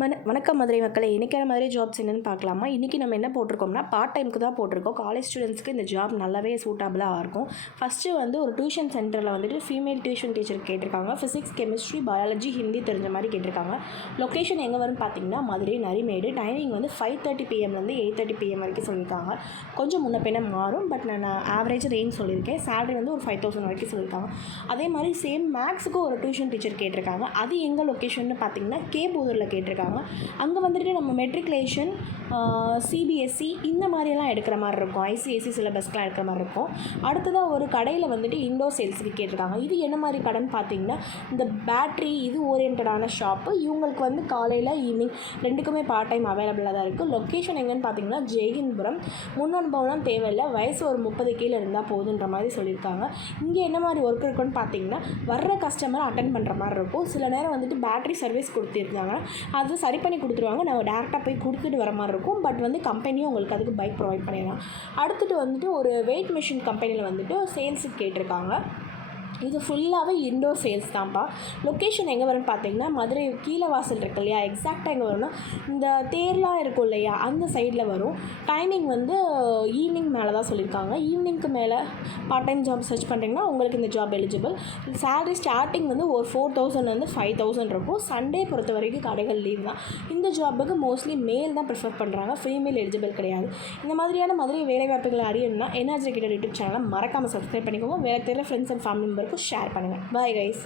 வணக்கம் மதுரை மக்களை. இன்றைக்கான மதுரை ஜாப்ஸ் என்னென்னு பார்க்கலாமா? இன்றைக்கி நம்ம என்ன போட்டிருக்கோம்னா, பார்ட் டைமுக்கு தான் போட்டிருக்கோம். காலேஜ் ஸ்டூடெண்ட்ஸ்க்கு இந்த ஜாப் நல்லாவே சூட்டபுளாக இருக்கும். ஃபஸ்ட்டு ஒரு டியூஷன் சென்டரில் ஃபீமேல் டியூஷன் டீச்சர் கேட்டிருக்காங்க. ஃபிசிக்ஸ், கெமிஸ்ட்ரி, பயாலஜி, ஹிந்தி தெரிஞ்ச மாதிரி கேட்டிருக்காங்க. லொக்கேஷன் எங்கே வரும்னு பார்த்தீங்கன்னா, Madurai Narimedu. Timing 5:30 PM 8:30 PM வரைக்கும் சொல்லியிருக்காங்க. கொஞ்சம் முன்ன பின்ன மாறும், பட் நான் ஆவரேஜ் ரேஞ்ச் சொல்லியிருக்கேன். சேலரி ஒரு 5,000 வரைக்கும் சொல்லியிருக்காங்க. அதே மாதிரி சேம் மேக்ஸுக்கு ஒரு டியூஷன் டீச்சர் கேட்டிருக்காங்க. அது எங்கே லொக்கேஷன் பார்த்தீங்கன்னா, கேபுதூரில் கேட்டிருக்காங்க. அங்கே நம்ம மெட்ரிகுலேஷன், சிபிஎஸ்சி இந்த மாதிரியெல்லாம் எடுக்கிற மாதிரி இருக்கும். ஐசிஐசி சிலபஸ்க்கெலாம் எடுக்கிற மாதிரி இருக்கும். அடுத்ததாக ஒரு கடையில் இண்டோர் சேல்ஸுக்கு கேட்டிருக்காங்க. இது என்ன மாதிரி கடைன்னு பார்த்தீங்கன்னா, இந்த பேட்ரி இது ஓரியன்டான ஷாப்பு. இவங்களுக்கு காலையில் ஈவினிங் ரெண்டுக்குமே பார்ட் டைம் அவைலபிளாக தான் இருக்குது. லொக்கேஷன் எங்கேன்னு பார்த்தீங்கன்னா, ஜெய்ஹிந்த்புரம். முன் அனுபவம்லாம் தேவையில்லை, வயசு 30 கீழே இருந்தால் போதுன்ற மாதிரி சொல்லியிருக்காங்க. இங்கே என்ன மாதிரி ஒர்க் இருக்குன்னு பார்த்தீங்கன்னா, வர்ற கஸ்டமரை அட்டன் பண்ணுற மாதிரி இருக்கும். சில நேரம் பேட்ரி சர்வீஸ் கொடுத்துருந்தாங்கன்னா அது சரி பண்ணி கொடுத்துருவாங்க. நம்ம டேரெக்டாக போய் கொடுத்துட்டு வர மாதிரி இருக்கும். பட் கம்பெனியும் உங்களுக்கு அதுக்கு பைக் ப்ரொவைட் பண்ணிடலாம். அடுத்துட்டு ஒரு வெயிட் மிஷின் கம்பெனியில் சேல்ஸுக்கு கேட்டிருக்காங்க. இது ஃபுல்லாகவே இண்டோர் சேல்ஸ் தான்ப்பா. லொக்கேஷன் எங்கே வரும்னு பார்த்தீங்கன்னா, மதுரை கீழவாசல் இருக்கு இல்லையா, எக்ஸாக்டாக எங்கே வரும்னா இந்த தேர்லாம் இருக்கும் இல்லையா, அந்த சைடில் வரும். டைமிங் ஈவினிங் மேலே தான் சொல்லியிருக்காங்க. ஈவினிங்க்கு மேலே பார்ட் டைம் ஜாப் சர்ச் பண்ணுறீங்கன்னா உங்களுக்கு இந்த ஜாப் எலிஜிபிள். சேலரி ஸ்டார்டிங் ஒரு 4,000 5,000 இருக்கும். சண்டே பொறுத்த வரைக்கும் கடைகள் லீவ் தான். இந்த ஜாப்புக்கு மோஸ்ட்லி மேல் தான் ப்ரிஃபர் பண்ணுறாங்க, ஃபீமேல் எலிஜிபிள் கிடையாது. இந்த மாதிரியான மதுரை வேலைவாய்ப்புகளை அறியணும்னா NRJ யூடியூப் சேனலை மறக்காமல் சப்ஸ்கிரைப் பண்ணிக்கோங்க. வேறு தெரியல ஃப்ரெண்ட்ஸ் அண்ட் ஃபேமிலி மெம்பருக்கு ஷேர் பண்ணுங்கள். Bye guys.